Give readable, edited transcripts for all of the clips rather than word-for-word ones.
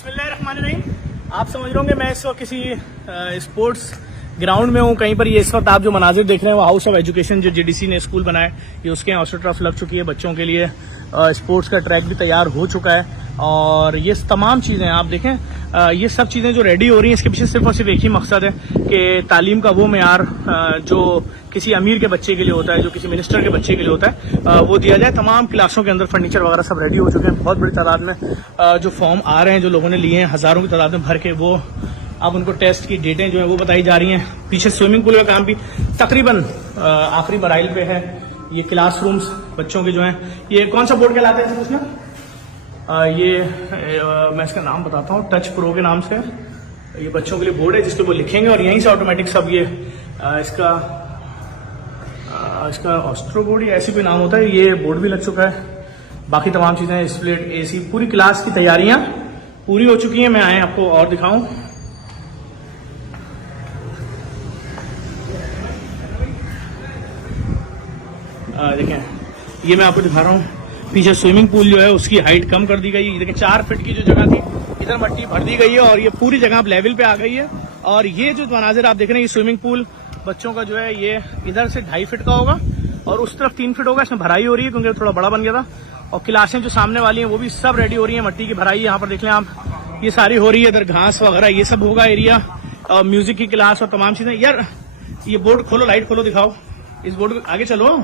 बिस्मिल्लाहिर्रहमानिर्रहीम। आप समझ रहे होंगे मैं इस वक्त किसी स्पोर्ट्स ग्राउंड में हूँ। कहीं पर ये इस वक्त आप जो मनाजिर देख रहे हैं वो हाउस ऑफ एजुकेशन जो जीडीसी ने स्कूल बनाया है, ये उसके यहाँ ऑस्ट्रोटर्फ लग चुकी है बच्चों के लिए। स्पोर्ट्स का ट्रैक भी तैयार हो चुका है और ये तमाम चीज़ें आप देखें, ये सब चीज़ें जो रेडी हो रही हैं इसके पीछे सिर्फ और सिर्फ एक ही मकसद है कि तालीम का वो मेयार जो किसी अमीर के बच्चे के लिए होता है, जो किसी मिनिस्टर के बच्चे के लिए होता है, वो दिया जाए। तमाम क्लासों के अंदर फर्नीचर वगैरह सब रेडी हो चुके हैं। बहुत बड़ी तादाद में जो फॉर्म आ रहे हैं, जो लोगों ने लिए हैं, हज़ारों की तादाद में भर के, वो अब उनको टेस्ट की डेटें जो है वो बताई जा रही हैं। पीछे स्विमिंग पूल का काम भी तकरीबन आखिरी मराइल पे है। ये क्लासरूम्स बच्चों के जो हैं, ये कौन सा बोर्ड कहलाता है पूछना? मैं इसका नाम बताता हूँ, टच प्रो के नाम से ये बच्चों के लिए बोर्ड है जिसपे वो लिखेंगे और यहीं से ऑटोमेटिक सब ये इसका ऑस्ट्रो बोर्ड या ऐसी कोई नाम होता है, ये बोर्ड भी लग चुका है। बाकी तमाम चीज़ें, स्प्लिट एसी, पूरी क्लास की तैयारियां पूरी हो चुकी हैं। मैं आए आपको और दिखाऊं। देखें, ये मैं आपको दिखा रहा हूँ। पीछे स्विमिंग पूल जो है उसकी हाइट कम कर दी गई है। देखें 4 फीट की जो जगह थी इधर मट्टी भर दी गई है और ये पूरी जगह अब लेवल पे आ गई है। और ये जो मनाजिर आप देख रहे हैं, ये स्विमिंग पूल बच्चों का जो है ये इधर से 2.5 फीट का होगा और उस तरफ 3 फीट होगा। इसमें भराई हो रही है क्योंकि थोड़ा बड़ा बन गया था। और क्लासें जो सामने वाली हैं वो भी सब रेडी हो रही है। मट्टी की भराई यहाँ पर देख लें आप, ये सारी हो रही है। इधर घास वगैरह ये सब होगा एरिया, और म्यूजिक की क्लास और तमाम चीजें। यार ये बोर्ड खोलो, लाइट खोलो, दिखाओ इस बोर्ड को, आगे चलो।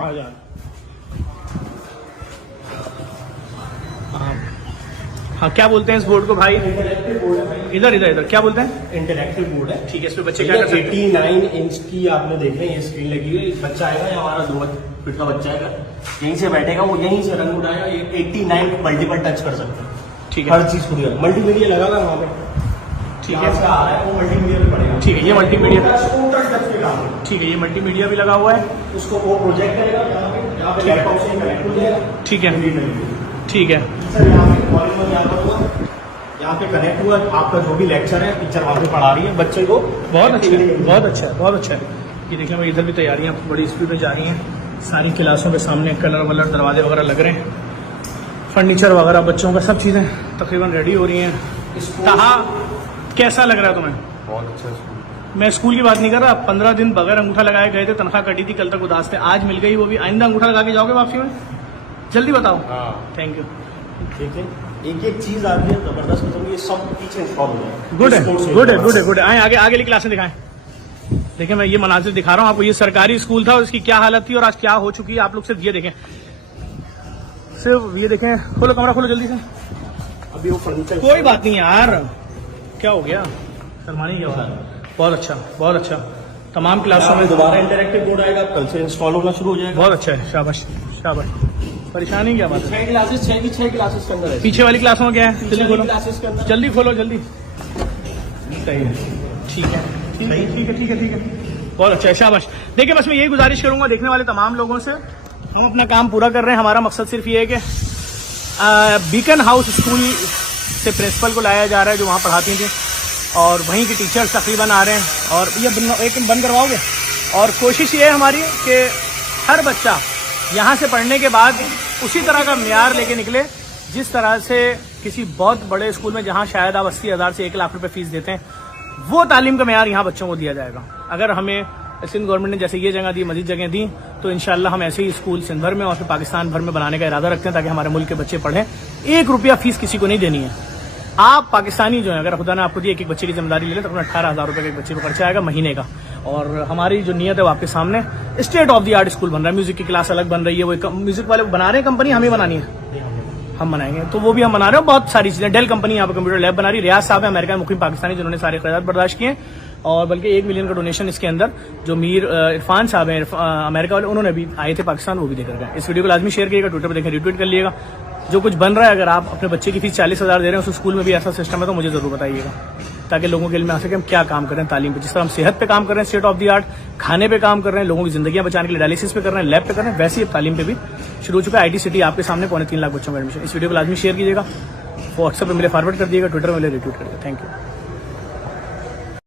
हाँ, क्या बोलते हैं इस बोर्ड को भाई? इधर इधर इधर क्या बोलते हैं? इंटरैक्टिव बोर्ड है। ठीक है, इसमें बच्चे क्या कर सकते हैं? 89 इंच की आपने देख रहे हैं, ये स्क्रीन लगी हुई है। बच्चा आएगा, ये हमारा 2 फीट का बच्चा आएगा, यहीं से बैठेगा, वो यहीं से रंग उठाएगा। ये 89 मल्टीपल टच कर सकते हैं। ठीक है, हर चीज पूरी मल्टीमीडिया लगा हुआ वहाँ पे। ठीक है, वो मल्टीमीडिया भी पड़ेगा। ठीक है, ये मल्टीमीडिया, ठीक है, ये मल्टीमीडिया भी लगा हुआ है। उसको वो प्रोजेक्ट करेगा, यहाँ पे लैपटॉप से कनेक्ट हो जाएगा। ठीक है, ठीक है सर। यहाँ पे कनेक्ट हुआ, आपका जो भी लेक्चर है टीचर वहाँ पे पढ़ा रही है बच्चे को। बहुत अच्छा है, बहुत अच्छा है, बहुत अच्छा है। ये देखिए, मैं इधर भी तैयारियां बड़ी स्पीड में जा रही हैं। सारी क्लासों के सामने कलर वलर दरवाजे वगैरह लग रहे हैं, फर्नीचर वगैरह बच्चों का सब चीज़ें तकरीबन रेडी हो रही हैं। कहा कैसा लग रहा है तुम्हें? बहुत अच्छा स्कूल। मैं स्कूल की बात नहीं कर रहा। 15 दिन बगैर अंगूठा लगाए गए थे, तनख्वाह कटी थी, कल तक उदास थे, आज मिल गई वो भी। आइंदा अंगूठा लगा के जाओगे वापसी में? जल्दी बताओ। हाँ, थैंक यू। ठीक है, एक एक चीज आती है जबरदस्त, मतलब ये सब पीछे इंस्टॉल हो जाए। गुड है, गुड है, गुड है, गुड है। आए आगे आगे क्लासें दिखाएं। देखिए, मैं ये मनाजिर दिखा रहा हूँ आपको। ये सरकारी स्कूल था, उसकी क्या हालत थी और आज क्या हो चुकी है, आप लोग सिर्फ ये देखें, सिर्फ ये देखें। खोलो कमरा, खोलो जल्दी से। अभी वो फर्नीचर, कोई बात नहीं यार, क्या हो गया? सलमानी क्या हो रहा है? बहुत अच्छा, बहुत अच्छा। तमाम क्लासों में दोबारा इंटरैक्टिव बोर्ड आएगा, कल से इंस्टॉल होना शुरू हो जाएगा। बहुत अच्छा है, शाबाश शाबाश। परेशानी क्या बात है? 6 क्लासेस, 6 क्लासेस के अंदर है। पीछे वाली क्लासों में क्या है? जल्दी खोलो, क्लासेस के अंदर जल्दी खोलो, जल्दी। सही है, ठीक है, ठीक है, ठीक है, ठीक है, ठीक है, बहुत अच्छा है, शाबाश। देखिए, बस मैं यही गुजारिश करूंगा देखने वाले तमाम लोगों से, हम अपना काम पूरा कर रहे हैं। हमारा मकसद सिर्फ ये है कि बीकन हाउस स्कूल से प्रिंसिपल को लाया जा रहा है जो वहाँ पढ़ाती थी, और वहीं के टीचर्स तकरीबन आ रहे हैं। और ये एक बंद करवाओगे? और कोशिश ये है हमारी कि हर बच्चा यहाँ से पढ़ने के बाद उसी तरह का म्यार लेके निकले जिस तरह से किसी बहुत बड़े स्कूल में, जहाँ शायद आप 80,000 से 1 लाख रुपए फीस देते हैं, वो तालीम का म्यार यहाँ बच्चों को दिया जाएगा। अगर हमें सिंध गवर्नमेंट ने जैसे ये जगह दी, मजीद जगह दी, तो इंशाल्लाह हम ऐसे ही स्कूल सिंध भर में और फिर पाकिस्तान भर में बनाने का इरादा रखते हैं ताकि हमारे मुल्क के बच्चे पढ़ें। 1 रुपया फीस किसी को नहीं देनी है। आप पाकिस्तानी जो है, अगर खुदा ने आपको दी एक बच्चे की जिम्मेदारी ले लें तो 18,000 रुपये का एक बच्चे को खर्चा आएगा महीने का। और हमारी जो नीयत है वो आपके सामने, state of the art school बन रहा है। म्यूजिक की क्लास अलग बन रही है, वो म्यूजिक वाले बना रहे हैं, कंपनी हमें बनानी है, हम बनाएंगे, तो वो भी हम बना रहे हैं। बहुत सारी चीजें, डेल कंपनी यहाँ पे कंप्यूटर लैब बना रही है। रियाज साहब है, अमेरिका में मुकीम पाकिस्तानी, जिन्होंने सारे खर्चात बर्दाश्त किए, और बल्कि 1 मिलियन का डोनेशन इसके अंदर जो मीर इरफान साहब हैं अमेरिका वाले, उन्होंने भी आए थे पाकिस्तान, वो भी देकर गए। इस वीडियो को लाजमी शेयर करिएगा, ट्विटर पर देखें, रिट्वीट कर लिएगा। जो कुछ बन रहा है, अगर आप अपने बच्चे की फीस 40,000 दे रहे हैं, उस स्कूल में भी ऐसा सिस्टम है तो मुझे जरूर बताइएगा, ताकि लोगों के लिए आ सके हम क्या काम कर रहे हैं तालीम पे। जिस तरह हम सेहत पे काम कर रहे हैं, स्टेट ऑफ द आर्ट, खाने पे काम कर रहे हैं, लोगों की जिंदगियां बचाने के लिए डायलिसिस पे कर रहे हैं, लैब पे कर रहे हैं, वैसे ही तालीम पे भी शुरू हो चुका है। IT सिटी आपके सामने 3.25 लाख बच्चों का एडमिशन। इस वीडियो को लाजमी शेयर कीजिएगा, व्हाट्सएप पे मेरे फॉरवर्ड कर दिएगा, ट्विटर में मेरे रिट्वीट करिएगा। Thank you.